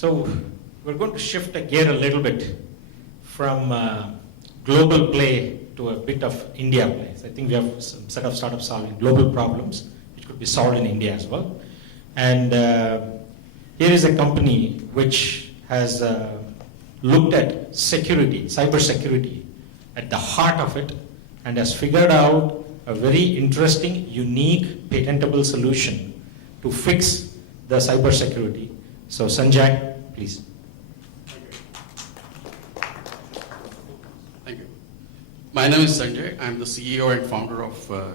So we're going to shift the gear a little bit from global play to a bit of India play. So I think we have some set of startups solving global problems, which could be solved in India as well. And here is a company which has looked at security, cyber security, at the heart of it, and has figured out a very interesting, unique, patentable solution to fix the cyber security. So Sanjay, please. Thank you. My name is Sanjay. I'm the CEO and founder of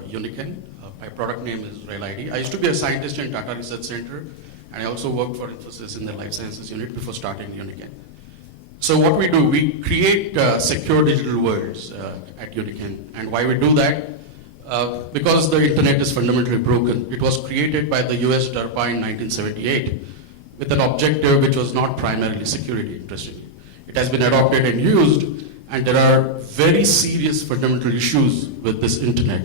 Uniken. My product name is RailID. I used to be a scientist in Tata Research Center, and I also worked for Infosys in the life sciences unit before starting Uniken. So what we do, we create secure digital worlds at Uniken. And why we do that? Because the internet is fundamentally broken. It was created by the US DARPA in 1978 with an objective which was not primarily security, interestingly. It has been adopted and used, and there are very serious fundamental issues with this internet.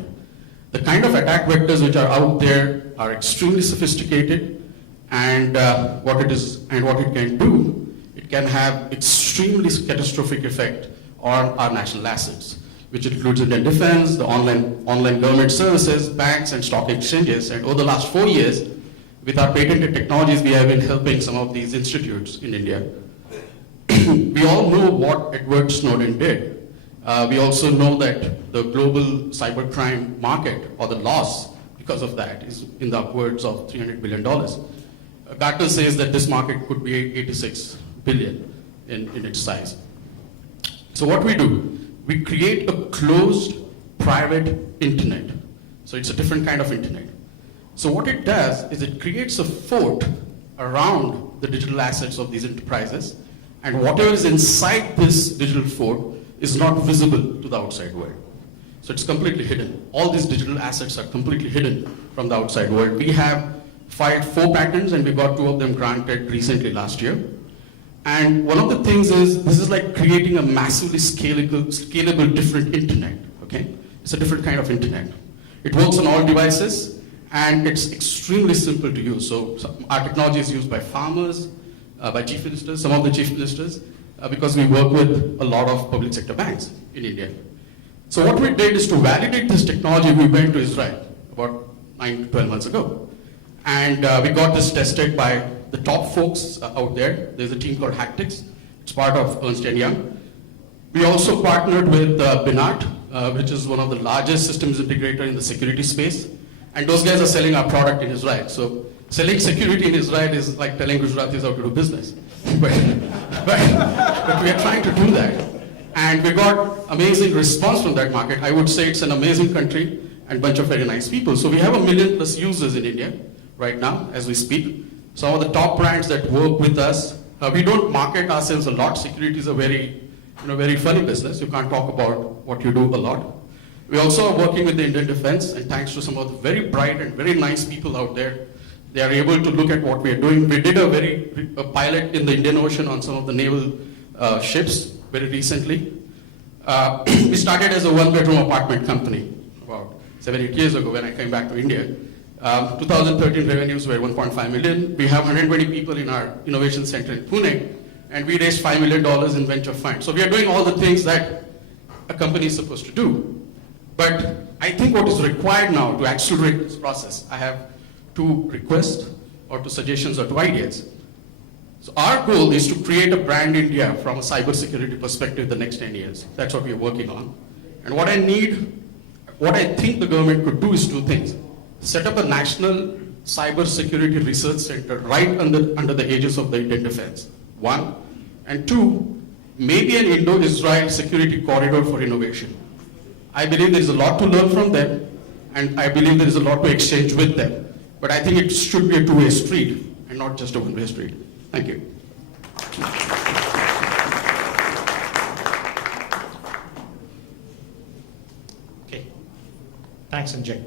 The kind of attack vectors which are out there are extremely sophisticated, and what it can do, it can have extremely catastrophic effect on our national assets, which includes Indian defense, the online government services, banks and stock exchanges. And over the last 4 years, with our patented technologies, we have been helping some of these institutes in India. We all know what Edward Snowden did. We also know that the global cybercrime market, or the loss because of that, is in the upwards of $300 billion. Gartner says that this market could be 86 billion in its size. So what we do, we create a closed private internet. So it's a different kind of internet. So what it does is it creates a fort around the digital assets of these enterprises, and whatever is inside this digital fort is not visible to the outside world. So it's completely hidden. All these digital assets are completely hidden from the outside world. We have filed 4 patents, and we got 2 of them granted recently last year. And one of the things is, this is like creating a massively scalable different internet, okay? It's a different kind of internet. It works on all devices, and it's extremely simple to use. So our technology is used by farmers, by chief ministers, some of the chief ministers, because we work with a lot of public sector banks in India. So what we did is to validate this technology, we went to Israel about 9 to 12 months ago. And we got this tested by the top folks out there. There's a team called Hactix. It's part of Ernst & Young. We also partnered with Binart, which is one of the largest systems integrator in the security space. And those guys are selling our product in Israel. So selling security in Israel is like telling Gujaratis how to do business. but we are trying to do that. And we got amazing response from that market. I would say it's an amazing country and bunch of very nice people. So we have 1 million plus users in India right now as we speak. Some of the top brands that work with us, we don't market ourselves a lot. Security is a very funny business. You can't talk about what you do a lot. We also are working with the Indian Defense, and thanks to some of the very bright and very nice people out there, they are able to look at what we are doing. We did a pilot in the Indian Ocean on some of the naval ships very recently. We started as a 1-bedroom apartment company about 7-8 years ago when I came back to India. 2013 revenues were 1.5 million. We have 120 people in our innovation center in Pune, and we raised $5 million in venture funds. So we are doing all the things that a company is supposed to do. But I think what is required now to accelerate this process, I have 2 requests or 2 suggestions or 2 ideas. So our goal is to create a brand India from a cybersecurity perspective the next 10 years. That's what we are working on. And what I think the government could do is 2 things. Set up a national cybersecurity research center right under the aegis of the Indian Defense, 1. And 2, maybe an Indo-Israel security corridor for innovation. I believe there is a lot to learn from them, and I believe there is a lot to exchange with them. But I think it should be a 2-way street and not just a 1-way street. Thank you. Okay. Thanks, Sanjay.